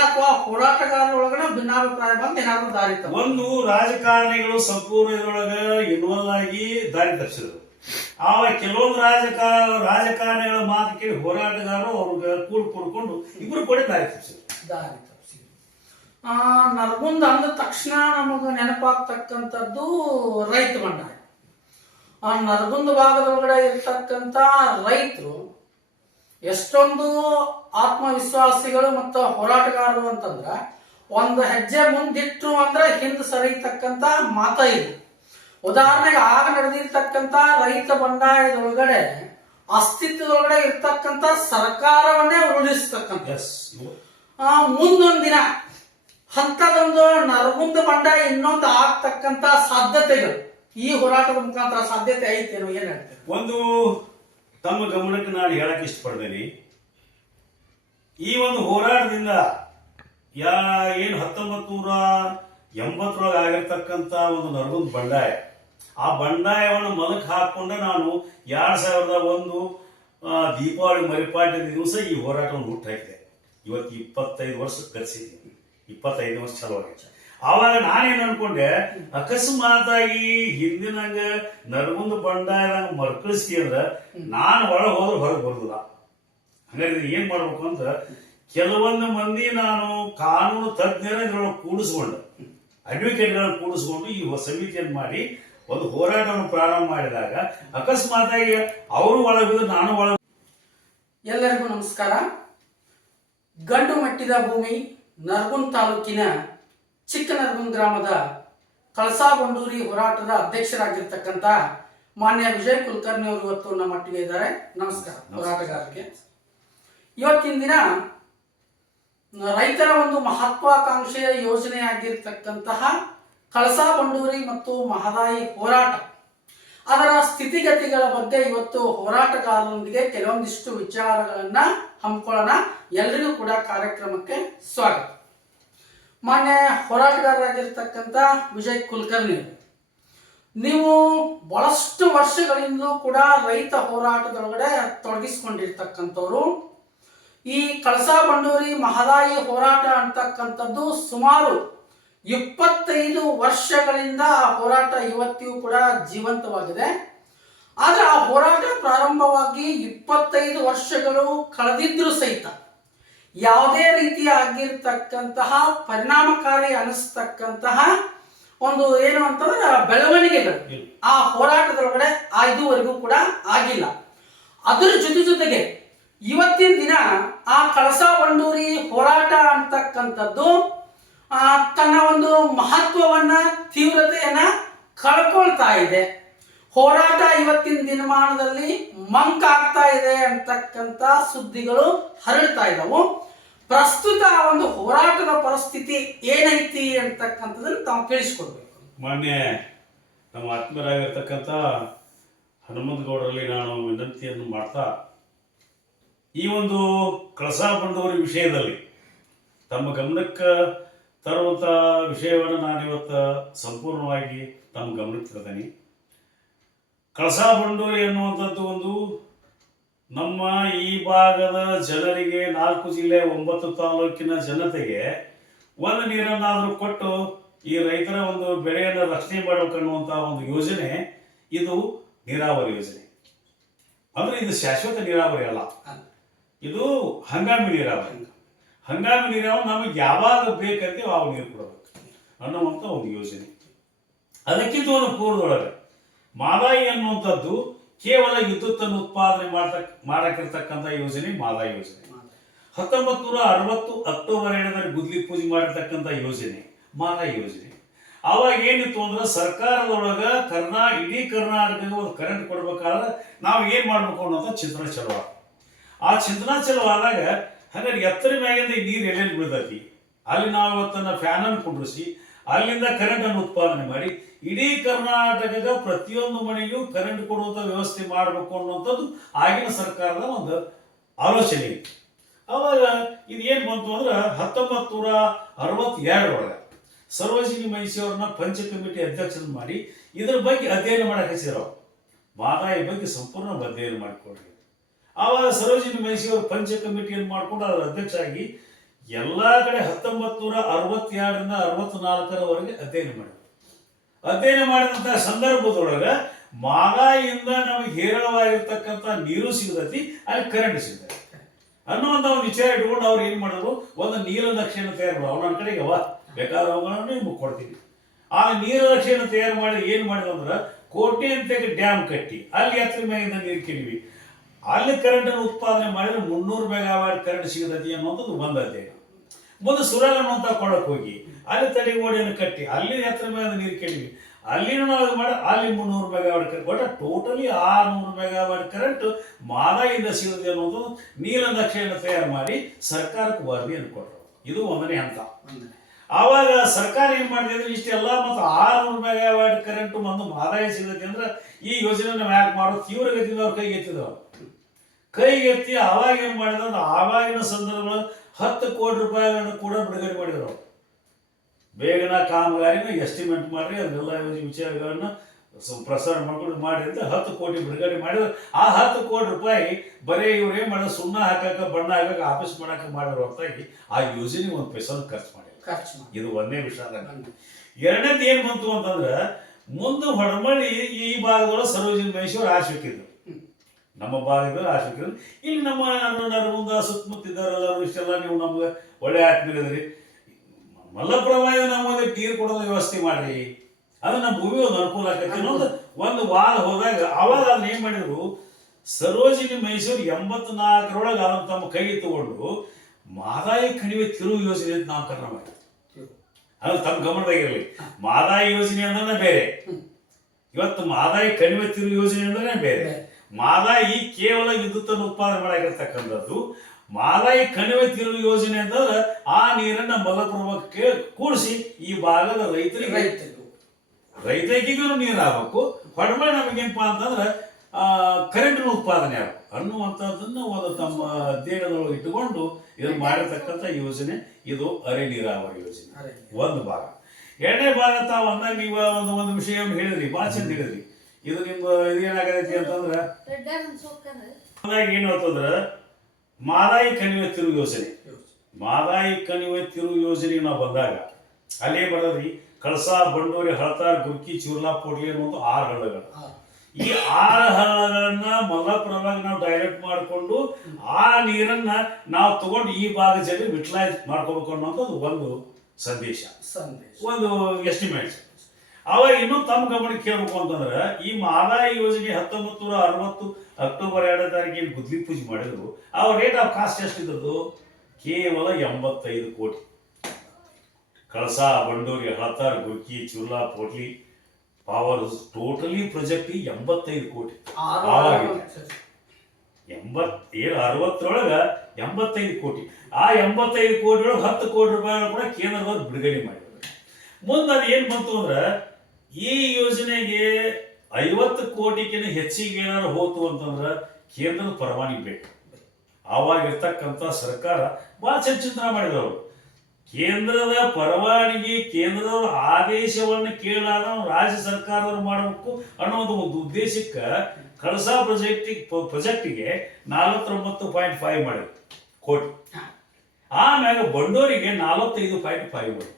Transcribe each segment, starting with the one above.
ಅಥವಾ ಹೋರಾಟಗಾರರ ಒಳಗಡೆ ಭಿನ್ನಾಭಿಪ್ರಾಯ ಬಂದು ಏನಾದ್ರು ದಾರಿ ಒಂದು ರಾಜಕಾರಣಿಗಳು ಸಂಪೂರ್ಣ ಇದ್ರೊಳಗ ಇನ್ವಾಲ್ವ್ ಆಗಿ ದಾರಿ ತಪ್ಪಿಸಿದ್ರು ಆವಾಗ ಕೆಲವೊಂದು ರಾಜಕಾರ ರಾಜಕಾರಣಿಗಳ ಮಾತು ಕೇಳಿ ಹೋರಾಟಗಾರರು ಅವ್ರಿಗೆ ಕೂಡ ಕೂಡ್ಕೊಂಡು ಇಬ್ರು ಕೂಡ ದಾರಿ ತಪ್ಪಿಸಿದ್ರು ದಾರಿ ತಪ್ಪಿಸಿದ್ರು ಆ ನರಗುಂದ ಅಂದ ತಕ್ಷಣ ನಮಗೆ ನೆನಪಾಗ್ತಕ್ಕಂಥದ್ದು ರೈತ ಬಂಡಾಯ. ಆ ನರಗುಂದ ಭಾಗದೊಳಗಡೆ ಇರ್ತಕ್ಕಂಥ ರೈತರು ಎಷ್ಟೊಂದು ಆತ್ಮವಿಶ್ವಾಸಿಗಳು ಮತ್ತು ಹೋರಾಟಗಾರರು ಅಂತಂದ್ರೆ ಒಂದು ಹೆಜ್ಜೆ ಮುಂದಿಟ್ಟು ಅಂದ್ರೆ ಹಿಂದೆ ಸರಿತಕ್ಕಂತ ಮಾತ ಇದು. ಉದಾಹರಣೆಗೆ ಆಗ ನಡೆದಿರ್ತಕ್ಕಂತ ರೈತ ಬಂಡಾಯದೊಳಗಡೆ ಅಸ್ತಿತ್ವದೊಳಗಡೆ ಇರ್ತಕ್ಕಂತ ಸರ್ಕಾರವನ್ನೇ ಉರುಳಿಸ್ತಕ್ಕಂಥ ಮುಂದೊಂದು ದಿನ ಹಂತದೊಂದು ನರಗುಂದ ಬಂಡಾಯ ಇನ್ನೊಂದು ಆಗ್ತಕ್ಕಂತ ಸಾಧ್ಯತೆಗಳು. ಈ ಹೋರಾಟದ ಮುಖಾಂತರ ಸಾಧ್ಯತೆ ಐತೇನೋ ಏನ್ ಹೇಳ್ತೇವೆ ಒಂದು ತಮ್ಮ ಗಮನಕ್ಕೆ ನಾನು ಹೇಳಕ್ ಇಷ್ಟಪಡ್ತೇನೆ. ಈ ಒಂದು ಹೋರಾಟದಿಂದ ಯಾ, ಏನು ಹತ್ತೊಂಬತ್ತು ನೂರ ಎಂಬತ್ತರೊಳಗೆ ಆಗಿರ್ತಕ್ಕಂಥ ಒಂದು ನರಗುಂದ್ ಬಂಡಾಯ, ಆ ಬಂಡಾಯವನ್ನು ಮಲಕ್ ಹಾಕೊಂಡ ನಾನು ಎರಡ್ ಸಾವಿರದ ಒಂದು ದೀಪಾವಳಿ ಮರಿಪಾಟಿನ ದಿವಸ ಈ ಹೋರಾಟವನ್ನು ಹುಟ್ಟಾಕಿದೆ. ಇವತ್ತು ಇಪ್ಪತ್ತೈದು ವರ್ಷ ಕಲಿಸಿದ್ದೀನಿ. ಇಪ್ಪತ್ತೈದು ವರ್ಷ ಚಲವಾಗೈತೆ ಆವಾಗ ನಾನೇನ್ ಅನ್ಕೊಂಡೆ, ಅಕಸ್ಮಾತಾಗಿ ಹಿಂದಿನಂಗ ನರಗುಂದ ಬಂಡ ಮರ್ಕಳಿಸ್ತಿ ಅಂದ್ರ ನಾನು ಒಳಗೆ ಹೋದ್ರೆ ಹೊರಗೆ ಬರುದಿಲ್ಲ. ಹಂಗಾರೆ ಏನ್ ಮಾಡ್ಬೇಕು ಅಂತ ಕೆಲವೊಂದು ಮಂದಿ ನಾನು ಕಾನೂನು ತಜ್ಞರ ಇದ್ರೊಳಗೆ ಕೂಡಿಸ್ಕೊಂಡು. ಅಡ್ವೊಕೇಟ್ಗಳನ್ನ ಕೂಡಿಸ್ಕೊಂಡು ಈ ಸಮಿತಿಯನ್ನು ಮಾಡಿ ಒಂದು ಹೋರಾಟವನ್ನು ಪ್ರಾರಂಭ ಮಾಡಿದಾಗ ಅಕಸ್ಮಾತಾಗಿ ಅವರು ಒಳಗಿದ್ರು ನಾನು ಒಳ ಎಲ್ಲರಿಗೂ ನಮಸ್ಕಾರ. ಗಂಡು ಮಟ್ಟಿದ ಭೂಮಿ ನರಗುಂದ ತಾಲೂಕಿನ ಚಿಕ್ಕ ಗ್ರಾಮದ ಗ್ರಾಮದ ಕಳಸಾಬಂಡೂರಿ ಹೋರಾಟದ ಅಧ್ಯಕ್ಷರಾಗಿರ್ತಕ್ಕಂಥ ಮಾನ್ಯ ವಿಜಯ್ ಕುಲಕರ್ಣಿ ಅವರು ಇವತ್ತು ನಮ್ಮ ಮಟ್ಟಿಗೆ ಇದ್ದಾರೆ. ನಮಸ್ಕಾರ ಹೋರಾಟಗಾರರಿಗೆ. ಇವತ್ತಿನ ದಿನ ರೈತರ ಒಂದು ಮಹತ್ವಾಕಾಂಕ್ಷೆಯ ಯೋಜನೆಯಾಗಿರ್ತಕ್ಕಂತಹ ಕಳಸಾ ಬಂಡೂರಿ ಮತ್ತು ಮಹದಾಯಿ ಹೋರಾಟ. ಅದರ ಸ್ಥಿತಿಗತಿಗಳ ಬಗ್ಗೆ ಇವತ್ತು ಹೋರಾಟಗಾರರೊಂದಿಗೆ ಕೆಲವೊಂದಿಷ್ಟು ವಿಚಾರಗಳನ್ನು ಹಮ್ಮಿಕೊಳ್ಳೋಣ. ಎಲ್ರಿಗೂ ಕೂಡ ಕಾರ್ಯಕ್ರಮಕ್ಕೆ ಸ್ವಾಗತ. ಮಾನ್ಯ ಹೋರಾಟಗಾರರಾಗಿರ್ತಕ್ಕಂಥ ವಿಜಯ್ ಕುಲಕರ್ಣಿ ನೀವು ಬಹಳಷ್ಟು ವರ್ಷಗಳಿಂದಲೂ ಕೂಡ ರೈತ ಹೋರಾಟದೊಳಗಡೆ ತೊಡಗಿಸ್ಕೊಂಡಿರ್ತಕ್ಕಂಥವ್ರು. ಈ ಕಳಸಾ ಬಂಡೂರಿ ಮಹದಾಯಿ ಹೋರಾಟ ಅಂತಕ್ಕಂಥದ್ದು ಸುಮಾರು ಇಪ್ಪತ್ತೈದು ವರ್ಷಗಳಿಂದ ಆ ಹೋರಾಟ ಇವತ್ತಿಗೂ ಕೂಡ ಜೀವಂತವಾಗಿದೆ. ಆದರೆ ಆ ಹೋರಾಟ ಪ್ರಾರಂಭವಾಗಿ ಇಪ್ಪತ್ತೈದು ವರ್ಷಗಳು ಕಳೆದಿದ್ರು ಸಹಿತ ಯಾವುದೇ ರೀತಿ ಆಗಿರ್ತಕ್ಕಂತಹ, ಪರಿಣಾಮಕಾರಿ ಅನಿಸ್ತಕ್ಕಂತಹ ಒಂದು ಏನು ಅಂತಂದ್ರೆ, ಬೆಳವಣಿಗೆಗಳು. ಆ ಹೋರಾಟದೊಳಗಡೆ ಆ ಇದುವರೆಗೂ ಕೂಡ ಆಗಿಲ್ಲ. ಅದರ ಜೊತೆ ಜೊತೆಗೆ ಇವತ್ತಿನ ದಿನ ಆ ಕಳಸ ಬಂಡೂರಿ ಹೋರಾಟ ಅಂತಕ್ಕಂಥದ್ದು ತನ್ನ ಒಂದು ಮಹತ್ವವನ್ನ, ತೀವ್ರತೆಯನ್ನ ಕಳ್ಕೊಳ್ತಾ ಇದೆ. ಹೋರಾಟ ಇವತ್ತಿನ ದಿನಮಾನದಲ್ಲಿ ಮಂಕಾಗ್ತಾ ಇದೆ ಅಂತಕ್ಕಂಥ ಸುದ್ದಿಗಳು ಹರಡ್ತಾ ಇದ್ದಾವು ಪ್ರಸ್ತುತ ಆ ಒಂದು ಹೋರಾಟದ ಪರಿಸ್ಥಿತಿ ಏನೈತಿ ಅಂತಕ್ಕಂಥದ್ದನ್ನು ತಾವು ತಿಳಿಸ್ಕೊಡ್ಬೇಕು. ಮಾನ್ಯ ನಮ್ಮ ಆತ್ಮೀಯರಾಗಿರ್ತಕ್ಕಂಥ ಹನುಮಂತಗೌಡರಲ್ಲಿ ನಾನು ವಿನಂತಿಯನ್ನು ಮಾಡ್ತಾ, ಈ ಒಂದು ಕಳಸ ಬಂದವರ ವಿಷಯದಲ್ಲಿ ತಮ್ಮ ಗಮನಕ್ಕೆ ತರುವಂಥ ವಿಷಯವನ್ನು ನಾನು ಇವತ್ತು ಸಂಪೂರ್ಣವಾಗಿ ತಮ್ಮ ಗಮನಕ್ಕೆ ತರ್ತೀನಿ. ಕಳಸಾ ಬಂಡೂರಿ ಅನ್ನುವಂಥದ್ದು ಒಂದು ನಮ್ಮ ಈ ಭಾಗದ ಜನರಿಗೆ ನಾಲ್ಕು ಜಿಲ್ಲೆ ಒಂಬತ್ತು ತಾಲೂಕಿನ ಜನತೆಗೆ ಒಂದು ನೀರನ್ನಾದರೂ ಕೊಟ್ಟು ಈ ರೈತರ ಒಂದು ಬೆಳೆಯನ್ನು ರಕ್ಷಣೆ ಮಾಡಬೇಕನ್ನುವಂಥ ಒಂದು ಯೋಜನೆ. ಇದು ನೀರಾವರಿ ಯೋಜನೆ. ಅಂದ್ರೆ ಇದು ಶಾಶ್ವತ ನೀರಾವರಿ ಅಲ್ಲ. ಇದು ಹಂಗಾಮಿ ನೀರಾವರಿ. ಹಂಗಾಮಿ ನೀರಾವರಿ ನಮಗೆ ಯಾವಾಗ ಬೇಕಂತೀವಿ ಆವಾಗ ನೀರು ಕೊಡಬೇಕು ಅನ್ನುವಂಥ ಒಂದು ಯೋಜನೆ. ಅದಕ್ಕಿಂತ ಒಂದು ಪೂರ್ವದೊಳಗೆ ಮಾದಾಯಿ ಅನ್ನುವಂಥದ್ದು ಕೇವಲ ವಿದ್ಯುತ್ತನ್ನು ಉತ್ಪಾದನೆ ಮಾಡತಕ್ಕ ಮಾಡಕ್ಕಿರ್ತಕ್ಕಂಥ ಯೋಜನೆ, ಮಾದಾಯಿ ಯೋಜನೆ. ಹತ್ತೊಂಬತ್ತು ನೂರ ಅರವತ್ತು ಅಕ್ಟೋಬರ್ ಏಳರಲ್ಲಿ ಗುದ್ಲಿ ಪೂಜೆ ಮಾಡಿರ್ತಕ್ಕಂಥ ಯೋಜನೆ, ಮಾದಾಯಿ ಯೋಜನೆ. ಅವಾಗ ಏನಿತ್ತು ಅಂದ್ರೆ ಸರ್ಕಾರದೊಳಗ ಕರ್ನಾ, ಇಡೀ ಕರ್ನಾಟಕಕ್ಕೆ ಒಂದು ಕರೆಂಟ್ ಕೊಡ್ಬೇಕಾದ್ರೆ ನಾವು ಏನ್ ಮಾಡ್ಬೇಕು ಅನ್ನೋದು ಚಿಂತನೆ ಚಲೋ ಆ ಚಿಂತನಾ ಚಲೋ ಆದಾಗ ಹಾಗಾದ್ರೆ ಎತ್ತರ ಮ್ಯಾಗಿಂದ ಈ ನೀರು ಎಲ್ಲೆಲ್ಲಿ ಬೀಳ್ತೈತಿ? ಅಲ್ಲಿ ನಾವು ಇವತ್ತನ್ನ ಫ್ಯಾನನ್ನು ಕುಂಡ್ರಿಸಿ ಅಲ್ಲಿಂದ ಕರೆಂಟ್ ಅನ್ನು ಉತ್ಪಾದನೆ ಮಾಡಿ, ಇಡೀ ಕರ್ನಾಟಕದ ಪ್ರತಿಯೊಂದು ಮನೆಗೂ ಕರೆಂಟ್ ಕೊಡುವಂತ ವ್ಯವಸ್ಥೆ ಮಾಡಬೇಕು ಅನ್ನುವಂಥದ್ದು ಆಗಿನ ಸರ್ಕಾರದ ಒಂದು ಆಲೋಚನೆ ಇತ್ತು. ಅವಾಗ ಇದು ಏನು ಬಂತು ಅಂದ್ರೆ ಹತ್ತೊಂಬತ್ತು ನೂರ ಅರವತ್ತೆರಡರೊಳಗೆ ಸರ್ವಜನಿ ಮಹಿಷಿಯವ್ರನ್ನ ಪಂಚ ಕಮಿಟಿ ಅಧ್ಯಕ್ಷರನ್ನ ಮಾಡಿ ಇದ್ರ ಬಗ್ಗೆ ಅಧ್ಯಯನ ಮಾಡಕ್ಕೆ ಹಚ್ಚಿದ್ರು ಮಾದಾಯಿ ಬಗ್ಗೆ ಸಂಪೂರ್ಣ ಅಧ್ಯಯನ ಮಾಡಿಕೊಡ್ರಿ ಆವಾಗ ಸರೋಜಿನಿ ಮಹಿಷಿಯವರು ಪಂಚ ಕಮಿಟಿಯನ್ನು ಮಾಡ್ಕೊಂಡು ಅದರ ಅಧ್ಯಕ್ಷ ಆಗಿ ಎಲ್ಲ ಕಡೆ ಹತ್ತೊಂಬತ್ತು ನೂರ ಅರವತ್ತೆರಡರಿಂದ ಅರವತ್ನಾಲ್ಕರವರೆಗೆ ಅಧ್ಯಯನ ಮಾಡಿದ್ರು. ಅಧ್ಯಯನ ಮಾಡಿದಂತಹ ಸಂದರ್ಭದೊಳಗೆ ಮಾಗಾಯಿಂದ ನಮಗೆ ಹೇರಳವಾಗಿರ್ತಕ್ಕಂಥ ನೀರು ಸಿಗತೈತಿ, ಅಲ್ಲಿ ಕರೆಂಟ್ ಸಿಗ್ತೈತಿ. ಅನ್ನುವಂಥ ಒಂದು ವಿಚಾರ ಇಟ್ಕೊಂಡು ಅವ್ರು ಏನು ಮಾಡಿದ್ರು? ಒಂದು ನೀಲನಕ್ಷೆಯನ್ನು ತಯಾರು ಮಾಡಿ. ಅವ್ರ ಕಡೆಗೆ ಅವ ಬೇಕಾದ್ರೆ ಅವುಗಳನ್ನು ನಿಮ್ಗೆ ಕೊಡ್ತೀನಿ. ಆ ನೀಲನಕ್ಷೆಯನ್ನು ತಯಾರು ಮಾಡಿ ಏನು ಮಾಡಿದ್ರು ಅಂದ್ರೆ ಕೋಟೆ ಅಂತ ಡ್ಯಾಮ್ ಕಟ್ಟಿ, ಅಲ್ಲಿ ಎತ್ತರ ಮ್ಯಾಗಿಂದ ನೀರು ಕಿಡಿವಿ ಅಲ್ಲಿ ಕರೆಂಟನ್ನು ಉತ್ಪಾದನೆ ಮಾಡಿದ್ರೆ ಮುನ್ನೂರು ಮೆಗಾವಾಟ್ ಕರೆಂಟ್ ಸಿಗತೈತಿ ಅನ್ನೋದು ಒಂದು ಮುಂದೆ ಸುರಲ್ ಅಂತ ಕೊಡಕ್ಕೆ ಹೋಗಿ. ಅಲ್ಲಿ ತಡೆಗೋಡೆಯನ್ನು ಕಟ್ಟಿ ಅಲ್ಲಿ ಹತ್ರ ಮೇಲೆ ನೀರು ಕೇಳಿ ಅಲ್ಲಿನೂ ನಾವು ಇದು ಮಾಡಿ ಅಲ್ಲಿ ಮುನ್ನೂರು ಮೆಗಾವಾಟ್ ಕರೆಂಟ್ ಒಟ್ಟು ಟೋಟಲಿ ಆರುನೂರು ಮೆಗಾವಾಟ್ ಕರೆಂಟ್ ಮಾದಾಯಿಂದ ಸಿಗುತ್ತೆ ಅನ್ನೋದು ನೀಲನಕ್ಷೆಯನ್ನು ತಯಾರು ಮಾಡಿ ಸರ್ಕಾರಕ್ಕೆ ವರದಿಯನ್ನು ಕೊಟ್ಟರು. ಇದು ಒಂದನೇ ಹಂತ. ಆವಾಗ ಸರ್ಕಾರ ಏನು ಮಾಡಿದೆ ಅಂದ್ರೆ ಇಷ್ಟೆಲ್ಲ ಮತ್ತು ಆರುನೂರು ಮೆಗಾವಾಟ್ ಕರೆಂಟ್ ಒಂದು ಮಾದಾಯ ಸಿಗುತ್ತೆ ಅಂದ್ರೆ ಈ ಯೋಜನೆಯನ್ನು ನಾವು ಯಾಕೆ ಮಾಡೋದು? ತೀವ್ರಗತಿಯಿಂದ ಅವ್ರು ಕೈಗೆ ಎತ್ತಿದ್ರು ಕೈಗೆತ್ತಿ ಅವಾಗ ಏನು ಮಾಡಿದ್ರು ಆವಾಗಿನ ಸಂದರ್ಭ ಹತ್ತು ಕೋಟಿ ರೂಪಾಯಿಗಳನ್ನು ಕೂಡ ಬಿಡುಗಡೆ ಮಾಡಿದರು ಅವ್ರು. ಬೇಗನ ಕಾಮಗಾರಿನ ಎಸ್ಟಿಮೇಟ್ ಮಾಡಿರಿ ಅದೆಲ್ಲ ಯೋಜನೆ ವಿಚಾರಗಳನ್ನ ಪ್ರಸಾರ ಮಾಡ್ಕೊಂಡು ಮಾಡಿ ಅಂತ ಹತ್ತು ಕೋಟಿ ಬಿಡುಗಡೆ ಮಾಡಿದ್ರು ಆ ಹತ್ತು ಕೋಟಿ ರೂಪಾಯಿ ಬರೀ ಇವ್ರು ಏನು ಸುಣ್ಣ ಹಾಕಕ್ಕೆ ಬಣ್ಣ ಹಾಕಕ್ಕೆ ಆಫೀಸ್ ಮಾಡಕ್ಕೆ ಮಾಡಿರೋ ಹೊರತಾಗಿ ಆ ಯೋಜನೆ ಒಂದು ಪೈಸಾ ಖರ್ಚು ಮಾಡಿದ್ರು ಖರ್ಚು ಮಾಡಿ ಇದು ಒಂದೇ ವಿಷಯ. ಎರಡನೇದು ಏನು ಬಂತು ಅಂತಂದ್ರೆ ಮುಂದೆ ಹೊಡಮಳಿ ಈ ಭಾಗದೊಳಗೆ ಸರೋಜಿನ ಮಹೇಶ್ವರ ಆಶಿಕ್ಕಿದ್ರು. ನಮ್ಮ ಬಾಲಿಗರು ಆಶಿಕರು ಇಲ್ಲಿ ನಮ್ಮ ನರಗುಂದ ಸುತ್ತಮುತ್ತ ಇದ್ದಾರಲ್ಲ ಇಷ್ಟೆಲ್ಲ ನೀವು ನಮ್ಗೆ ಒಳ್ಳೆ ಆತ್ಮೀಯದ್ರಿ ಮಲ್ಲಪ್ರಭಾಯ ನಮ್ಮಲ್ಲಿ ನೀರು ಕೊಡೋದು ವ್ಯವಸ್ಥೆ ಮಾಡ್ರಿ. ಅದು ನಮ್ಮ ಭೂಮಿ ಒಂದು ಅನುಕೂಲ ಆಕೈತಿ ಅನ್ನೋದು ಒಂದು ವಾರ ಹೋದಾಗ ಅವಾಗ ಅದನ್ನ ಏನ್ ಮಾಡಿದ್ರು? ಸರೋಜಿನಿ ಮೈಸೂರು ಎಂಬತ್ನಾಲ್ಕರೊಳಗೆ ಅದನ್ನು ತಮ್ಮ ಕೈಗೆ ತಗೊಂಡು ಮಾದಾಯಿ ಕಣಿವೆ ತಿರುವು ಯೋಜನೆ ಅಂತ ನಾಮಕರಣ ಮಾಡಿದ್ರು. ಅದು ತಮ್ಮ ಗಮನದಾಗಿರಲಿ. ಮಾದಾಯಿ ಯೋಜನೆ ಅಂದ್ರೆ ಬೇರೆ. ಇವತ್ತು ಮಾದಾಯಿ ಕಣಿವೆ ತಿರುವು ಯೋಜನೆ ಅಂದ್ರೆ ಬೇರೆ. ಮಾದಾಯಿ ಕೇವಲ ವಿದ್ಯುತ್ತನ್ನು ಉತ್ಪಾದನೆ ಮಾಡಾಕಿರ್ತಕ್ಕಂಥದ್ದು ಮಾದಾಯಿ ಕಣಿವೆ ತಿರುವು ಯೋಜನೆ ಅಂತಂದ್ರೆ ಆ ನೀರನ್ನ ಮಲಪ್ರಭಕ್ಕೆ ಕೂಡಿಸಿ ಈ ಭಾಗದ ರೈತರಿಗೆ ರೈತರು ರೈತರಿಗೂ ನೀರು ಆಗ್ಬೇಕು. ಹೊಡ್ಮೆ ನಮಗೇನಪ್ಪ ಅಂತಂದ್ರೆ ಕರೆಂಟ್ ಉತ್ಪಾದನೆ ಆಗ ಅನ್ನುವಂಥದ್ದನ್ನು ಒಂದು ತಮ್ಮ ದೇಹದೊಳಗೆ ಇಟ್ಟುಕೊಂಡು ಇದನ್ನು ಮಾಡಿರ್ತಕ್ಕಂಥ ಯೋಜನೆ. ಇದು ಅರೆ ನೀರಾವರಿ ಯೋಜನೆ. ಒಂದು ಭಾಗ. ಎರಡನೇ ಭಾಗ ತಾವು ಅಂದಾಗ ನೀವು ಒಂದು ಒಂದು ವಿಷಯವನ್ನು ಹೇಳಿದ್ರಿ ಭಾಷೆ ಚಂದ ಹೇಳಿದ್ರಿ. ಇದು ನಿಮ್ಮ ಇದೇನಾಗೈತಿ ಅಂತಂದ್ರೆ ಏನು ಅಂತಂದ್ರೆ ಮಾದಾಯಿ ಕಣಿವೆ ತಿರುವು ಯೋಜನೆ. ಮಾದಾಯಿ ಕಣಿವೆ ತಿರುವು ಯೋಜನೆ ನಾವು ಬಂದಾಗ ಅಲ್ಲೇ ಬರೋದ್ರಿ ಕಳಸ ಬಂಡೂರಿ ಹಳತಾರ್ ಗುರ್ಕಿ ಚೂರ್ಲಾ ಪೋಟ್ಲಿ ಅನ್ನೋದು ಆರು ಹಳ್ಳಗಳು. ಈ ಆರು ಹಳ್ಳಗಳನ್ನ ಮಲಪ್ರಭಾಗ ನಾವು ಡೈರೆಕ್ಟ್ ಮಾಡಿಕೊಂಡು ಆ ನೀರನ್ನ ನಾವು ತಗೊಂಡು ಈ ಭಾಗ ಜನ ಯುಟಿಲೈಸ್ ಮಾಡ್ಕೋಬೇಕು ಅನ್ನೋದು ಒಂದು ಸಂದೇಶ. ಸಂದೇಶ. ಒಂದು ಎಸ್ಟಿಮೇಟ್ ಅವಾಗ ಇನ್ನೂ ತಮ್ಮ ಗಮನಕ್ಕೆ ಕೇಳಬೇಕು ಅಂತಂದ್ರೆ ಈ ಮಾಲಾ ಯೋಜನೆ ಹತ್ತೊಂಬತ್ತು ನೂರ ಅರವತ್ತು ಅಕ್ಟೋಬರ್ ಎರಡನೇ ತಾರೀಕಿಗೆ ಗುದ್ಲಿ ಪೂಜೆ ಮಾಡಿದ್ರು ಆ ರೇಟ್ ಆಫ್ ಕಾಸ್ಟ್ ಎಷ್ಟಿದ್ದದ್ದು? ಕೇವಲ ಎಂಬತ್ತೈದು ಕೋಟಿ. ಕಳಸ ಬಂಡೂರಿ ಹಳತಾರ್ ಗುರ್ಕಿ ಚುರ್ಲಾ ಪೋಟ್ಲಿ ಪವರ್ ಟೋಟಲಿ ಪ್ರಾಜೆಕ್ಟ್ ಎಂಬತ್ತೈದು ಕೋಟಿ. ಎಂಬತ್ ಏನು ಅರವತ್ತರೊಳಗ ಎಂಬತ್ತೈದು ಕೋಟಿ. ಆ ಎಂಬತ್ತೈದು ಕೋಟಿ ಒಳಗೆ ಹತ್ತು ಕೋಟಿ ರೂಪಾಯಿ ಕೂಡ ಕೇಂದ್ರದವ್ರು ಬಿಡುಗಡೆ ಮಾಡಿದ್ರು. ಮುಂದೆ ಅದು ಏನು ಬಂತು ಅಂದ್ರೆ ಈ ಯೋಜನೆಗೆ ಐವತ್ತು ಕೋಟಿಗಿನ ಹೆಚ್ಚಿಗೆ ಏನಾದ್ರು ಹೋತು ಅಂತಂದ್ರೆ ಕೇಂದ್ರದ ಪರವಾನಗಿ ಬೇಕು. ಆವಾಗ ಇರ್ತಕ್ಕಂಥ ಸರ್ಕಾರ ಭಾಳ ಚಿಂತನೆ ಮಾಡಿದವರು ಕೇಂದ್ರದ ಪರವಾನಗಿ, ಕೇಂದ್ರದ ಆದೇಶವನ್ನು ಕೇಳಾದ ರಾಜ್ಯ ಸರ್ಕಾರದವ್ರು ಮಾಡಬೇಕು ಅನ್ನೋ ಒಂದು ಒಂದು ಉದ್ದೇಶಕ್ಕೆ ಕಳಸಾ ಪ್ರಾಜೆಕ್ಟಿಗೆ ಪ್ರಾಜೆಕ್ಟಿಗೆ ನಲವತ್ತೊಂಬತ್ತು ಪಾಯಿಂಟ್ ಫೈವ್ ಮಾಡಿದ್ರು ಕೋಟಿ. ಆಮ್ಯಾಗ ಬಂಡೋರಿಗೆ ನಲವತ್ತೈದು ಪಾಯಿಂಟ್ ಫೈವ್ ಮಾಡಿದ್ರು.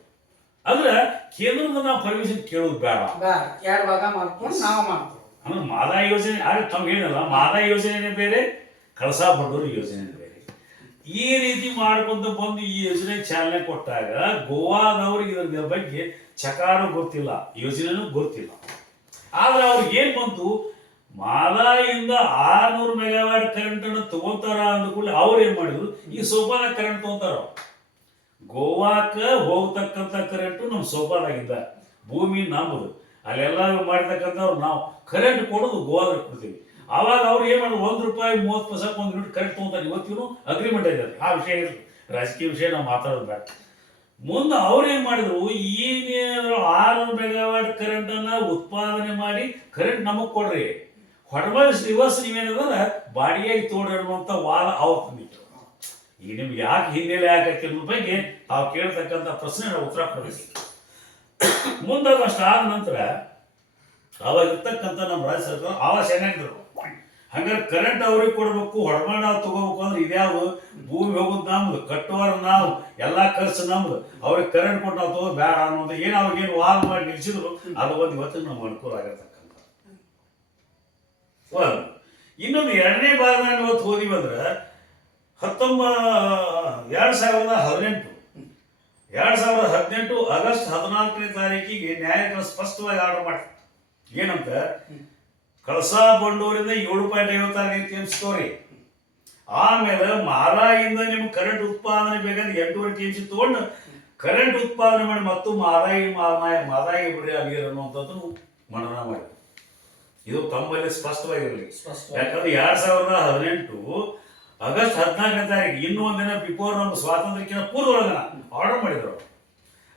ಅಂದ್ರೆ ಕೇಂದ್ರದ ನಾವು ಪರ್ಮಿಷನ್ ಕೇಳೋದು ಬೇಡ. ಎರಡು ಭಾಗ ಮಾಡ್ಕೊಂಡು ನಾವು ಮಾಡ್ತೀವಿ. ಅಂದ್ರೆ ಮಾದಾ ಯೋಜನೆ ಆದ್ರೆ ತಮ್ಗೆ ಏನಲ್ಲ ಮಾದಾ ಯೋಜನೆ ಬೇರೆ ಕಳಸಾ ಬಂಡೂರು ಯೋಜನೆ ಬೇರೆ. ಈ ರೀತಿ ಮಾಡ್ಕೊಂತ ಬಂದು ಈ ಯೋಜನೆ ಚಾಲನೆ ಕೊಟ್ಟಾಗ ಗೋವಾದವ್ರಿಗೆ ಇದ್ರ ಬಗ್ಗೆ ಚಕಾರ ಗೊತ್ತಿಲ್ಲ ಯೋಜನೆನೂ ಗೊತ್ತಿಲ್ಲ. ಆದ್ರೆ ಅವ್ರಿಗೆ ಏನ್ ಬಂತು? ಮಾದಾಯಿಂದ ಆರ್ನೂರು ಮೆಗಾವ್ಯಾಟ್ ಕರೆಂಟ್ ಅನ್ನು ತಗೊಂತಾರ ಅಂದ್ಕೂಡಲೇ ಅವ್ರು ಏನ್ ಮಾಡಿದ್ರು? ಈ ಸೋಪಾನ ಕರೆಂಟ್ ತಗೊಂತಾರ ಗೋವಾಕ್ಕ ಹೋಗ್ತಕ್ಕಂಥ ಕರೆಂಟು ನಮ್ಮ ಸೋಪಾನಾಗಿದ್ದ. ಭೂಮಿ ನಮ್ಮದು ಅಲ್ಲೆಲ್ಲ ಮಾಡಿರ್ತಕ್ಕಂಥವ್ರು ನಾವು. ಕರೆಂಟ್ ಕೊಡೋದು ಗೋವಾದ ಕೊಡ್ತೀವಿ. ಆವಾಗ ಅವ್ರು ಏನು ಮಾಡೋದು ಒಂದು ರೂಪಾಯಿ ಮೂವತ್ತು ಪೈಸಕ್ಕೆ ಒಂದು ಯೂನಿಟ್ ಕರೆಂಟ್ ತೊಗೊಂತಾರೆ. ಇವತ್ತಿಗೂ ಅಗ್ರಿಮೆಂಟ್ ಇದೆ ಆ ವಿಷಯ ಇರಲಿ. ರಾಜಕೀಯ ವಿಷಯ ನಾವು ಮಾತಾಡೋದು ಮುಂದೆ ಅವ್ರು ಏನು ಮಾಡಿದ್ರು? ಈ ಆರು ಮೆಗಾವಾಟ್ ಕರೆಂಟನ್ನು ಉತ್ಪಾದನೆ ಮಾಡಿ ಕರೆಂಟ್ ನಮಗೆ ಕೊಡ್ರಿ. ಹೊಡಬಲ್ ರಿವರ್ಸ್ ನೀವೇನಂದ್ರೆ ಬಾಡಿಗೆ ತೋಡ್ರಿ ಅನ್ನುವಂಥ ವಾದ ಅವತ್ತು ಈಗ ನಿಮ್ಗೆ ಯಾಕೆ ಹಿನ್ನೆಲೆ ಯಾಕೆ ಬಗ್ಗೆ ತಾವು ಕೇಳ್ತಕ್ಕಂಥ ಪ್ರಶ್ನೆ ಉತ್ತರ ಕೊಡಬೇಕು ಮುಂದೆ ಅಷ್ಟು ಆದ ನಂತರ ಅವಾಗ ಇರ್ತಕ್ಕಂಥ ನಮ್ಮ ರಾಜ್ಯ ಸರ್ಕಾರ ಆವಾಸ ಏನಾಗಿದ್ರು ಹಂಗಾರೆ ಕರೆಂಟ್ ಅವ್ರಿಗೆ ಕೊಡ್ಬೇಕು, ಹೊಡ್ಮಾಡ ತಗೋಬೇಕು ಅಂದ್ರೆ ಇದ್ಯಾವು? ಭೂಮಿ ಹೋಗೋದು ನಮ್ದು ಕಟ್ಟುವರು ನಾವು, ಎಲ್ಲಾ ಖರ್ಚು ನಮ್ದು. ಅವ್ರಿಗೆ ಕರೆಂಟ್ ಕೊಟ್ಟು ನಾವು ತಗೋ ಬೇಡ ಅನ್ನೋದು ಏನು ಅವ್ರಿಗೇನು ವಾಲ್ ಮಾಡಿ ನಿಲ್ಸಿದ್ರು, ಅದು ಒಂದು ಇವತ್ತಿಗೆ ನಮ್ಗೆ ಅನುಕೂಲ ಆಗಿರ್ತಕ್ಕಂಥ ಇನ್ನೊಂದು ಎರಡನೇ ಭಾಗ ನಾನು ಇವತ್ತು ಹೋದಿವಿ ಅಂದ್ರೆ ಹತ್ತೊಂಬ, ಎರಡು ಸಾವಿರದ ಹದಿನೆಂಟು. ಎರಡು ಸಾವಿರದ ಹದಿನೆಂಟು ಆಗಸ್ಟ್ ಹದಿನಾಲ್ಕನೇ ತಾರೀಕಿಗೆ ನ್ಯಾಯಾಲಯ ಸ್ಪಷ್ಟವಾಗಿ ಆರ್ಡರ್ ಮಾಡಿ ಏನಂತ? ಕಳಸಾ ಬಂಡೂರಿಂದ ಏಳು ಪಾಯಿಂಟ್ ಐವತ್ತಾರು ಎಂ ಸ್ಟೋರಿ ಆಮೇಲೆ ಮಾರಾಯಿಂದ ನಿಮ್ಗೆ ಕರೆಂಟ್ ಉತ್ಪಾದನೆ ಬೇಕಂದ್ರೆ ಎಂಟೂವರೆ ಟಿ ಎಂ ಸಿ ತಗೊಂಡು ಕರೆಂಟ್ ಉತ್ಪಾದನೆ ಮಾಡಿ ಮತ್ತು ಮಾರಾಯಿ ಮಾರಾಯ ಮಾರಾಯಿ ಬಿಡ್ರಿ ಅಲ್ಲಿ ಅನ್ನುವಂಥದ್ದು ಮನನ ಮಾಡಿ ಇದು ತಮ್ಮಲ್ಲಿ ಸ್ಪಷ್ಟವಾಗಿರಲಿ. ಸ್ಪಷ್ಟ ಯಾಕಂದ್ರೆ ಎರಡ್ ಸಾವಿರದ ಹದಿನೆಂಟು ಆಗಸ್ಟ್ ಹದಿನಾಲ್ಕನೇ ತಾರೀಕು ಇನ್ನೂ ಒಂದಿನ ಬಿಫೋರ್ ನಮ್ಮ ಸ್ವಾತಂತ್ರ್ಯಕ್ಕಿಂತ ಪೂರ್ವದೊಳಗನ ಆರ್ಡರ್ ಮಾಡಿದ್ರು.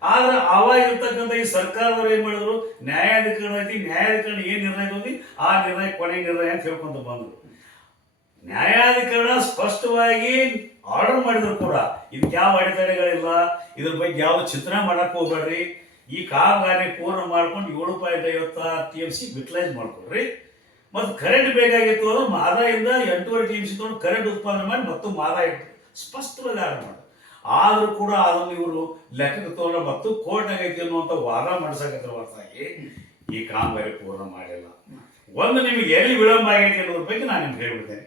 ಆದ್ರೆ ಅವಾಗ ಇರ್ತಕ್ಕಂಥ ಈ ಸರ್ಕಾರದವ್ರು ಏನ್ ಮಾಡಿದ್ರು? ನ್ಯಾಯಾಧಿಕರಣ ಐತಿ, ನ್ಯಾಯಾಧಿಕರಣ ಏನ್ ನಿರ್ಣಯ ತಗೊಂಡಿ ಆ ನಿರ್ಣಯ ಕೊನೆ ನಿರ್ಣಯ ಅಂತ ಹೇಳ್ಕೊಂತ ಬಂದ್ರು. ನ್ಯಾಯಾಧಿಕರಣ ಸ್ಪಷ್ಟವಾಗಿ ಆರ್ಡರ್ ಮಾಡಿದ್ರು ಕೂಡ. ಇದಕ್ಕೆ ಯಾವ ಅಡೆತಡೆಗಳಿಲ್ಲ? ಇದ್ರ ಬಗ್ಗೆ ಯಾವ ಚಿತ್ರ ಮಾಡಕ್ ಹೋಗ್ಬೇಡ್ರಿ. ಈ ಕಾಮಗಾರಿ ಪೂರ್ಣ ಮಾಡ್ಕೊಂಡು ಏಳು ಪಾಯಿಂಟ್ ಐವತ್ತಾರು ಟಿ ಎಂ ಸಿ ಯುಟಿಲೈಸ್ ಮಾಡ್ಕೊಡ್ರಿ. ಮತ್ತು ಕರೆಂಟ್ ಬೇಕಾಗಿತ್ತು ಅಂದ್ರೆ ಮಾದಾಯಿಂದ ಎಂಟೂವರೆ ಟಿ ಎಂ ಸಿ ತಗೊಂಡು ಕರೆಂಟ್ ಉತ್ಪಾದನೆ ಮಾಡಿ ಮತ್ತು ಇಟ್ಟು ಸ್ಪಷ್ಟವಾಗಿ ಆರಂಭ ಮಾಡಿ. ಆದರೂ ಕೂಡ ಅದನ್ನು ಇವರು ಲೆಕ್ಕಕ್ಕೆ ತಗೊಂಡು ಮತ್ತು ಕೋರ್ಟ್ ಆಗೈತಿ ಅನ್ನುವಂಥ ವಾದ ಮಾಡಿಸಕತ್ರ ಹೊರತಾಗಿ ಈ ಕಾಮಗಾರಿ ಪೂರ್ಣ ಮಾಡಿಲ್ಲ. ಒಂದು ನಿಮಗೆ ಎಲ್ಲಿ ವಿಳಂಬ ಆಗೈತಿ ಅನ್ನೋದ್ರ ಬಗ್ಗೆ ನಾನು ನಿಮ್ಗೆ ಹೇಳ್ಬಿಡ್ತೇನೆ.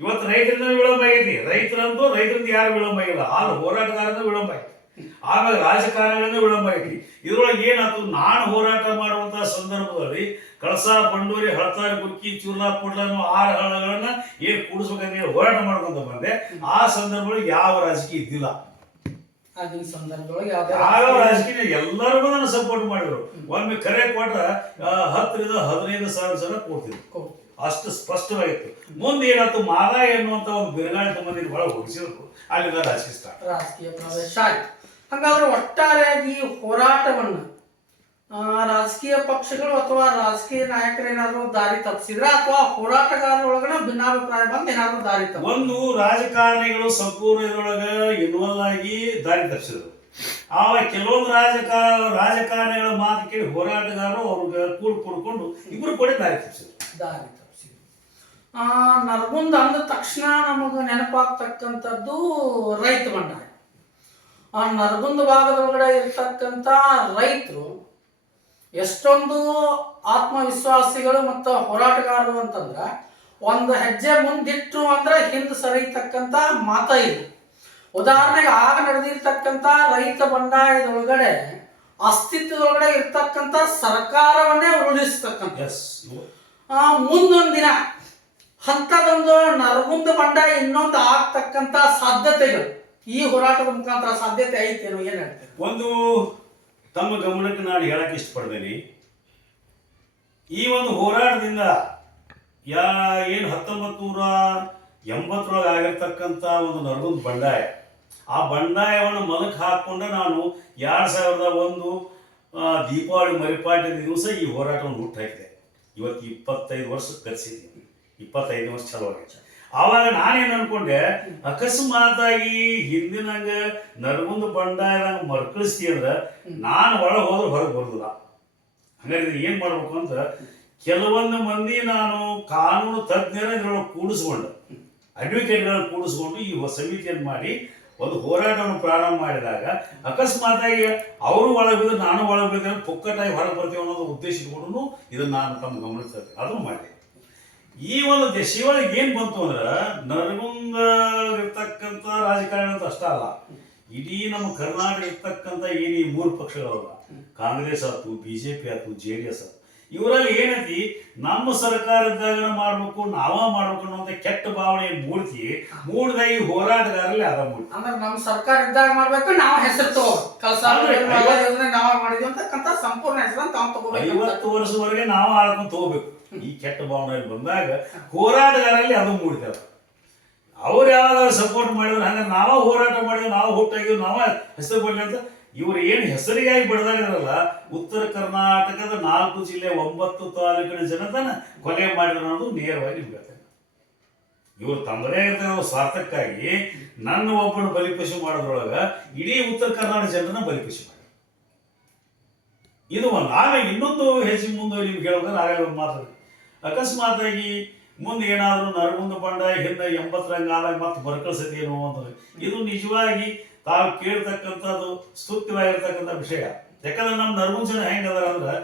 ಇವತ್ತು ರೈತರಿಂದ ವಿಳಂಬ ಆಗೈತಿ. ರೈತರಂತೂ ರೈತರಿಂದ ಯಾರು ವಿಳಂಬ ಆಗಿಲ್ಲ. ಆದ್ರೆ ಹೋರಾಟಗಾರರಿಂದ ವಿಳಂಬ ಆಗೈತಿ ಆಮೇಲೆ ರಾಜಕಾರಣಗಳನ್ನು ವಿಳಂಬ ಆಗೈತಿ ಇದ್ರೊಳಗೆ ಏನಾಯ್ತು? ನಾನು ಹೋರಾಟ ಮಾಡುವಂತಹ ಸಂದರ್ಭದಲ್ಲಿ ಕಳಸ ಬಂಡೂರಿ ಹಳತಾರಿ ಬುಕ್ಕಿ ಚೂರ್ಲಾ ಪುಡ್ಲ ಅನ್ನೋ ಆರು ಹಳ್ಳಗಳನ್ನ ಏನ್ ಕೂಡಿಸ್ಬೇಕಂತ ಹೇಳಿ ಹೋರಾಟ ಮಾಡ್ಕೊಂತ ಬಂದೆ. ಆ ಸಂದರ್ಭದಲ್ಲಿ ಯಾವ ರಾಜಕೀಯ ಇದ್ದಿಲ್ಲ. ಆಗಿನ ಸಂದರ್ಭದೊಳಗೆ ಯಾವ್ದೇ ಯಾವ ರಾಜಕೀಯ ಎಲ್ಲರಿಗೂ ನಾನು ಸಪೋರ್ಟ್ ಮಾಡಿದ್ರು. ಒಮ್ಮೆ ಕರೆ ಕೊಟ್ರ ಹತ್ತರಿಂದ ಹದಿನೈದು ಸಾವಿರ ಜನ ಕೊಡ್ತಿದ್ರು. ಅಷ್ಟು ಸ್ಪಷ್ಟವಾಗಿತ್ತು. ಮುಂದೆ ಏನಾಯ್ತು? ಮಾದಾಯ ಎನ್ನುವಂತ ಒಂದು ಬಿರುಗಾಳಿ ತಮ್ಮ ಬಹಳ ಹೋಗಿಸಿದ್ರು ಅಲ್ಲಿಂದ ರಾಜಕೀಯ ರಾಜಕೀಯ ಪ್ರವೇಶ ಆಯ್ತು. ಹಾಗಾದ್ರೆ ಒಟ್ಟಾರೆಯಾಗಿ ಈ ಹೋರಾಟವನ್ನ ಆ, ರಾಜಕೀಯ ಪಕ್ಷಗಳು ಅಥವಾ ರಾಜಕೀಯ ನಾಯಕರೇನಾದ್ರೂ ಏನಾದ್ರು ದಾರಿ ತಪ್ಪಿಸಿದ್ರ ಅಥವಾ ಹೋರಾಟಗಾರರೊಳಗನ ಭಿನ್ನಾಭಿಪ್ರಾಯ ಬಂದು ಏನಾದ್ರು ದಾರಿ ತಪ್ಪ ಒಂದು ರಾಜಕಾರಣಿಗಳು ಸಂಪೂರ್ಣ ಇದ್ರೊಳಗ ಇನ್ವಾಲ್ವ್ ಆಗಿ ದಾರಿ ತಪ್ಪಿಸಿದ್ರು ಆ ಕೆಲವೊಂದು ರಾಜಕಾರ ರಾಜಕಾರಣಿಗಳ ಮಾತು ಕೇಳಿ ಹೋರಾಟಗಾರರು ಅವ್ರಿಗೆ ಕೂಡ್ ಕೊಡ್ಕೊಂಡು ಇಬ್ರು ಕೂಡ ದಾರಿ ತಪ್ಪಿಸಿದ್ರು ದಾರಿ ತಪ್ಪಿಸಿದ್ರು ನರಗುಂದ ಅಂದ ತಕ್ಷಣ ನಮಗೆ ನೆನಪಾಗ್ತಕ್ಕಂಥದ್ದು ರೈತ ಬಂಡಾಯ ಆ ನರಗುಂದ ಭಾಗದೊಳಗಡೆ ಇರ್ತಕ್ಕಂಥ ರೈತರು ಎಷ್ಟೊಂದು ಆತ್ಮವಿಶ್ವಾಸಿಗಳು ಮತ್ತು ಹೋರಾಟಗಾರರು ಅಂತಂದ್ರೆ ಒಂದು ಹೆಜ್ಜೆ ಮುಂದಿಟ್ಟು ಅಂದ್ರೆ ಹಿಂದೆ ಸರಿತಕ್ಕಂಥ ಮಾತ ಇದು. ಉದಾಹರಣೆಗೆ ಆಗ ನಡೆದಿರ್ತಕ್ಕಂಥ ರೈತ ಬಂಡಾಯದೊಳಗಡೆ ಅಸ್ತಿತ್ವದೊಳಗಡೆ ಇರ್ತಕ್ಕಂಥ ಸರ್ಕಾರವನ್ನೇ ಉರುಳಿಸ್ತಕ್ಕಂಥ ದಿನ ಅಂಥದ್ದೊಂದು ನರಗುಂದ ಬಂಡಾಯ ಇನ್ನೊಂದು ಆಗ್ತಕ್ಕಂಥ ಸಾಧ್ಯತೆಗಳು. ಈ ಹೋರಾಟದ ಮುಖಾಂತರ ಸಾಧ್ಯತೆ ಐತೇನೋ ಏನು ಒಂದು ತಮ್ಮ ಗಮನಕ್ಕೆ ನಾನು ಹೇಳಕ್ಕೆ ಇಷ್ಟಪಡ್ತೇನೆ. ಈ ಒಂದು ಹೋರಾಟದಿಂದ ಯಾ ಏನು ಹತ್ತೊಂಬತ್ತು ನೂರ ಎಂಬತ್ತರೊಳಗೆ ಆಗಿರ್ತಕ್ಕಂಥ ಒಂದು ನರಗೊಂದು ಬಂಡಾಯ. ಆ ಬಂಡಾಯವನ್ನು ಮಲಕ್ಕೆ ಹಾಕ್ಕೊಂಡು ನಾನು ಎರಡು ಸಾವಿರದ ಒಂದು ದೀಪಾವಳಿ ಮರಿಪಾಟಿನ ದಿವಸ ಈ ಹೋರಾಟವನ್ನು ಹುಟ್ಟಾಕಿದೆ. ಇವತ್ತು ಇಪ್ಪತ್ತೈದು ವರ್ಷ ಕರೆಸಿದ್ದೀನಿ ಇಪ್ಪತ್ತೈದು ವರ್ಷ ಚಲೋ ಆಗೈತೆ. ಆವಾಗ ನಾನೇನು ಅನ್ಕೊಂಡೆ, ಅಕಸ್ಮಾತಾಗಿ ಹಿಂದಿನಂಗ ನರಗುಂದ ಬಂಡಾಯದಂಗ ಮರ್ಕಳಿಸ್ತಿ ಅಂದ್ರೆ ನಾನು ಒಳಗೆ ಹೋದ್ರೆ ಹೊರಗೆ ಬರೋದಿಲ್ಲ. ಹಂಗಾರೆ ಏನು ಮಾಡ್ಬೇಕು ಅಂತ ಕೆಲವೊಂದು ಮಂದಿ ನಾನು ಕಾನೂನು ತಜ್ಞರ ಇದ್ರೊಳಗೆ ಕೂಡಿಸ್ಕೊಂಡು. ಅಡ್ವೊಕೇಟ್ಗಳನ್ನ ಕೂಡಿಸ್ಕೊಂಡು ಈ ಸಮಿತಿಯನ್ನು ಮಾಡಿ, ಒಂದು ಹೋರಾಟವನ್ನು ಪ್ರಾರಂಭ ಮಾಡಿದಾಗ ಅಕಸ್ಮಾತಾಗಿ ಅವರು ಒಳಗೆ ಬಿದ್ದು ನಾನು ಒಳಗೆ ಬಿದ್ದರೆ ಪುಕ್ಕಟ್ಟಾಗಿ ಹೊರಗೆ ಬರ್ತೀವಿ ಅನ್ನೋದು ಉದ್ದೇಶ ಇಟ್ಕೊಂಡು ಇದನ್ನ ನಾನು ತಮ್ಮ ಗಮನಿಸ್ತೇನೆ ಅದನ್ನು ಮಾಡಿದೆ. ಈ ಒಂದು ಶಿವನಿಗೆ ಏನು ಬಂತು ಅಂದ್ರೆ ನರಗುಂದ ಇರ್ತಕ್ಕಂಥ ರಾಜಕಾರಣ ಅಂತ ಅಷ್ಟ ಅಲ್ಲ. ಇಡೀ ನಮ್ಮ ಕರ್ನಾಟಕ ಇರ್ತಕ್ಕಂಥ ಏನು ಈ ಮೂರು ಪಕ್ಷಗಳಲ್ಲ ಕಾಂಗ್ರೆಸ್ ಆಯ್ತು ಬಿ ಜೆ ಪಿ ಆಯ್ತು, ಜೆ ಡಿ ಎಸ್ ಆಯ್ತು. ಇವರಲ್ಲಿ ಏನೈತಿ? ನಮ್ಮ ಸರ್ಕಾರದಾಗ ಮಾಡ್ಬೇಕು ನಾವ ಮಾಡ್ಬೇಕು ಅನ್ನೋಂಥ ಕೆಟ್ಟ ಭಾವನೆ ಮೂರ್ತಿ ಮೂಡ್ತಿ ಮೂಡ್ದ ಈ ಹೋರಾಟಗಾರರಲ್ಲಿ ಅದ ಮೂಡಿ. ಅಂದ್ರೆ ನಮ್ಮ ಸರ್ಕಾರ ಇದ್ದಾಗ ಮಾಡ್ಬೇಕು ನಾವು ಹೆಸರು ತಗೋ ಕೆಲಸ ನಾವ ಮಾಡಿದ್ವಿ ಅಂತಕ್ಕಂಥ ಸಂಪೂರ್ಣ ಹೆಸರು ತಾವು ತಗೋಬೇಕು ಐವತ್ತು ವರ್ಷವರೆಗೆ ನಾವು ಆಳ್ಕೊಂಡು ತಗೋಬೇಕು. ಈ ಕೆಟ್ಟ ಭಾವನೆ ಬಂದಾಗ ಹೋರಾಟಗಾರಲ್ಲಿ ಅದು ಮೂಡ್ತಾರ ಅವ್ರು ಯಾವಾಗ ಸಪೋರ್ಟ್ ಮಾಡಿದ್ರು ಹಂಗ ನಾವ ಹೋರಾಟ ಮಾಡಿದ್ವಿ ನಾವು ಹುಟ್ಟಾಗಿದ್ವಿ ನಾವ ಹೆಸರು ಬರಲಿ ಅಂತ ಇವ್ರು ಏನು ಹೆಸರಿಗಾಗಿ ಬಡದಾಗಿರಲ್ಲ ಉತ್ತರ ಕರ್ನಾಟಕದ ನಾಲ್ಕು ಜಿಲ್ಲೆ ಒಂಬತ್ತು ತಾಲೂಕಿನ ಜನತನ ಕೊಲೆ ಮಾಡಿದ್ರು ಅನ್ನೋದು ನೇರವಾಗಿ ಹೇಳ್ತೇನೆ ಇವರು ತಮ್ಮದೇ ಇರ್ತಾರೆ ಸ್ವಾರ್ಥಕ್ಕಾಗಿ ನನ್ನ ಒಬ್ಬನ ಬಲಿಪಶು ಮಾಡೋದ್ರೊಳಗ ಇಡೀ ಉತ್ತರ ಕರ್ನಾಟಕ ಜನರನ್ನ ಬಲಿಪಶು ಮಾಡಿ. ಇದು ಆಗ ಇನ್ನೊಂದು ಹೆಚ್ಚಿಗೆ ಮುಂದೆ ನಿಮ್ಗೆ ಹೇಳೋದ್ರೆ ಆಗಲೇ ಒಂದು ಮಾತು ಅಕಸ್ಮಾತಾಗಿ ಮುಂದೆ ಏನಾದರೂ ನರಗುಂದ ಬಂಡ, ಹಿಂದೆ ಎಂಬತ್ತರಂಗ ಆದಾಗ ಮತ್ತೆ ಬರ್ಕಳಿಸತೇನೋ ಅಂತ ಇದು ನಿಜವಾಗಿ ತಾವು ಕೇಳ್ತಕ್ಕಂಥದ್ದು ಸ್ತುತ್ಯವಾಗಿರ್ತಕ್ಕಂಥ ವಿಷಯ. ಯಾಕಂದ್ರೆ ನಮ್ಮ ನರಗುಂದ ಜನ ಹೆಂಗದಾರ ಅಂದ್ರೆ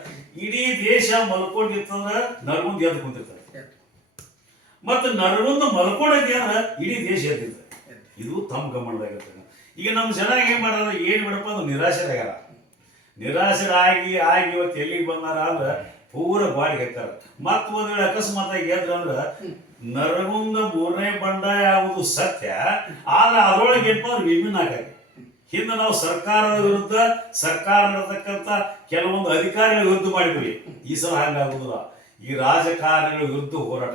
ಇಡೀ ದೇಶ ಮಲ್ಕೊಂಡಿತ್ತಂದ್ರೆ ನರಗುಂದ ಎದ್ದು ಕುಂತಿರ್ತಾರೆ. ಮತ್ತು ನರಗುಂದ ಮಲ್ಕೊಂಡೈತಿ ಅಂದ್ರೆ ಇಡೀ ದೇಶ ಎದ್ದಿರ್ತಾರೆ ಇದು ತಮ್ಮ ಗಮನದಾಗಿರ್ತದೆ ಈಗ ನಮ್ಮ ಜನ ಏನ್ ಮಾಡ್ಯಾರ ಏನು ಬಿಡಪ್ಪ ಅಂದ್ರೆ ನಿರಾಶರಾಗ್ಯಾರ. ನಿರಾಶರಾಗಿ ಆಗಿ ಇವತ್ತು ಎಲ್ಲಿಗೆ ಬಂದಾರ ಅಂದ್ರೆ, ಪೂರ ಬಾಡಿಗೆ ಹೆಕ್ತಾರ ಮತ್ತೆ ಒಂದ್ ವೇಳೆ ಅಕಸ್ಮಾತ್ ಎದ್ರ ಅಂದ್ರ ನರಗುಂದ ಮೂರನೇ ಬಂಡಾಯ ಆಗುವುದು ಸತ್ಯ? ಆದ್ರೆ ಅದರೊಳಗೆ ಏನಪ್ಪ ಅಂದ್ರೆ ವಿಭಿನ್ನ ಆಗೈತಿ ಹಿಂದೆ ನಾವು ಸರ್ಕಾರದ ವಿರುದ್ಧ ಸರ್ಕಾರ ಇರತಕ್ಕಂಥ ಕೆಲವೊಂದು ಅಧಿಕಾರಿಗಳ ವಿರುದ್ಧ ಮಾಡಿದ್ವಿ. ಈ ಸಲ ಹಂಗಾಗುದಿಲ್ಲ ಈ ರಾಜಕಾರಣಿಗಳ ವಿರುದ್ಧ ಹೋರಾಟ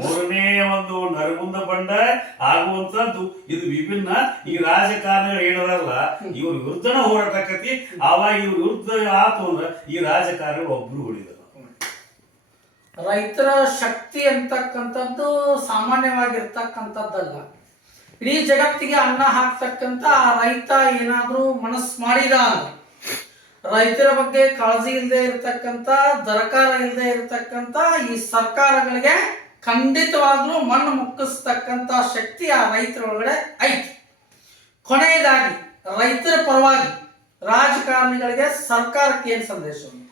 ಮೂರನೇ ಒಂದು ನರಗುಂದ ಬಂಡ ಆಗುವಂತದ್ದು ಇದು ವಿಭಿನ್ನ. ಈ ರಾಜಕಾರಣಿಗಳು ಏನದಾರಲ್ಲ ಇವ್ರ ವಿರುದ್ಧನ ಹೋರಾಟ ಆಕತಿ ಆವಾಗ ಇವ್ರ ವಿರುದ್ಧ ಆತು ಅಂದ್ರೆ ಈ ರಾಜಕಾರಣಿಗಳು ಒಬ್ರು ಉಳಿದಲ್ಲ ರೈತರ ಶಕ್ತಿ ಅಂತಕ್ಕಂಥದ್ದು ಸಾಮಾನ್ಯವಾಗಿರ್ತಕ್ಕಂಥದ್ದಲ್ಲ ಇಡೀ ಜಗತ್ತಿಗೆ ಅನ್ನ ಹಾಕ್ತಕ್ಕಂಥ ಆ ರೈತ ಏನಾದರೂ ಮನಸ್ಸು ಮಾಡಿದ ರೈತರ ಬಗ್ಗೆ ಕಾಳಜಿ ಇಲ್ಲದೆ ಇರತಕ್ಕಂಥ, ದರಕಾರ ಇಲ್ಲದೆ ಇರತಕ್ಕಂಥ ಈ ಸರ್ಕಾರಗಳಿಗೆ ಖಂಡಿತವಾಗ್ಲೂ ಮಣ್ಣು ಮುಕ್ಕಿಸ್ತಕ್ಕಂಥ ಶಕ್ತಿ ಆ ರೈತರ ಒಳಗಡೆ ಐತಿ ಕೊನೆಯದಾಗಿ, ರೈತರ ಪರವಾಗಿ ರಾಜಕಾರಣಿಗಳಿಗೆ ಸರ್ಕಾರಕ್ಕೆ ಏನು ಸಂದೇಶವನ್ನು?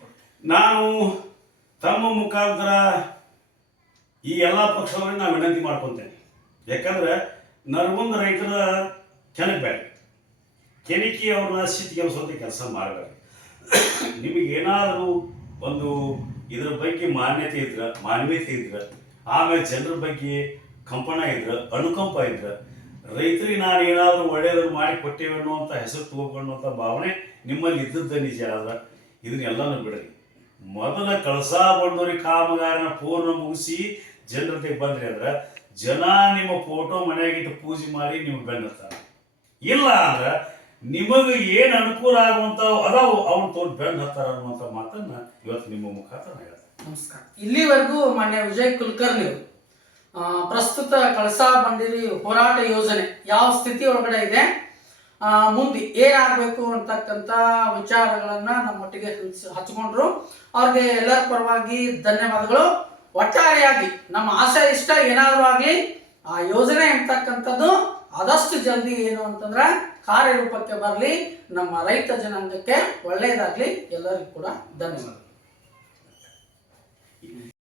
ನಾನು ತಮ್ಮ ಮುಖಾಂತರ ಈ ಎಲ್ಲ ಪಕ್ಷಗಳನ್ನ ನಾನು ವಿನಂತಿ ಮಾಡ್ಕೊತೇನೆ. ಯಾಕಂದ್ರೆ ನರಗುಂದ ರೈತರ ಕೆಣಕಬೇಡ ಕೆಣಕಿ ಅವ್ರನ್ನ ಸ್ಥಿತಿಗೆಲ್ಸುವಂಥ ಕೆಲಸ ಮಾಡಬೇಡ. ನಿಮಗೆ ಏನಾದರೂ ಒಂದು ಇದ್ರ ಬಗ್ಗೆ ಮಾನ್ಯತೆ ಇದ್ರೆ ಮಾನ್ಯತೆ ಇದ್ರೆ, ಆಮೇಲೆ ಜನರ ಬಗ್ಗೆ ಕಂಪನ ಇದ್ರೆ, ಅನುಕಂಪ ಇದ್ರೆ, ರೈತರಿಗೆ ನಾನು ಏನಾದರೂ ಒಳ್ಳೆಯದನ್ನು ಮಾಡಿ ಕೊಟ್ಟೇವೆ ಅನ್ನುವಂಥ ಹೆಸರು ಅನ್ನುವಂಥ ಭಾವನೆ ನಿಮ್ಮಲ್ಲಿ ಇದ್ದದ್ದ ನಿಜ ಆದ್ರೆ ಇದನ್ನೆಲ್ಲನೂ ಬಿಡ್ರಿ. ಮೊದಲ ಕಳಸ ಬಂಡೂರಿ ಕಾಮಗಾರನ ಪೂರ್ಣ ಮುಗಿಸಿ ಜನರಿಗೆ ಬಂದ್ರಿ ಅಂದ್ರೆ ಜನ ನಿಮ್ಮ ಫೋಟೋ ಮನೆಯಾಗಿಟ್ಟು ಪೂಜೆ ಮಾಡಿ ನಿಮ್ಗೆ ಬೆನ್ನತ್ತಾರೆ ಇಲ್ಲ ಅಂದ್ರೆ ನಿಮಗೆ ಏನು ಅನುಕೂಲ ಆಗುವಂತ ಅದಾವು ಅವನ್ ತೋಟ್ ಬೆನ್ನ ಹತ್ತಾರ ಅನ್ನುವಂಥ ಮಾತನ್ನ ಇವತ್ತು ನಿಮ್ಮ ಮುಖಾಂತರ ಹೇಳ ನಮಸ್ಕಾರ. ಇಲ್ಲಿವರೆಗೂ ಮಾನ್ಯ ವಿಜಯ್ ಕುಲಕರ್ಣಿ ಪ್ರಸ್ತುತ ಕಳಸಾ ಬಂದಿರಿ ಹೋರಾಟ ಯೋಜನೆ ಯಾವ ಸ್ಥಿತಿ ಒಳಗಡೆ ಇದೆ? ಮುಂದೆ ಏನಾಗಬೇಕು ಅಂತಕ್ಕಂಥ ವಿಚಾರಗಳನ್ನು ನಮ್ಮೊಟ್ಟಿಗೆ ಹಂಚ್, ಹಚ್ಕೊಂಡ್ರು. ಅವ್ರಿಗೆ ಎಲ್ಲರ ಪರವಾಗಿ ಧನ್ಯವಾದಗಳು. ಒಟ್ಟಾರೆಯಾಗಿ ನಮ್ಮ ಆಸೆ ಇಷ್ಟ ಏನಾದರೂ ಆಗಲಿ, ಆ ಯೋಜನೆ ಅಂತಕ್ಕಂಥದ್ದು ಆದಷ್ಟು ಜಲ್ದಿ ಏನು ಅಂತಂದ್ರೆ ಕಾರ್ಯರೂಪಕ್ಕೆ ಬರಲಿ. ನಮ್ಮ ರೈತ ಜನಾಂಗಕ್ಕೆ ಒಳ್ಳೆಯದಾಗಲಿ ಎಲ್ಲರಿಗೂ ಕೂಡ ಧನ್ಯವಾದ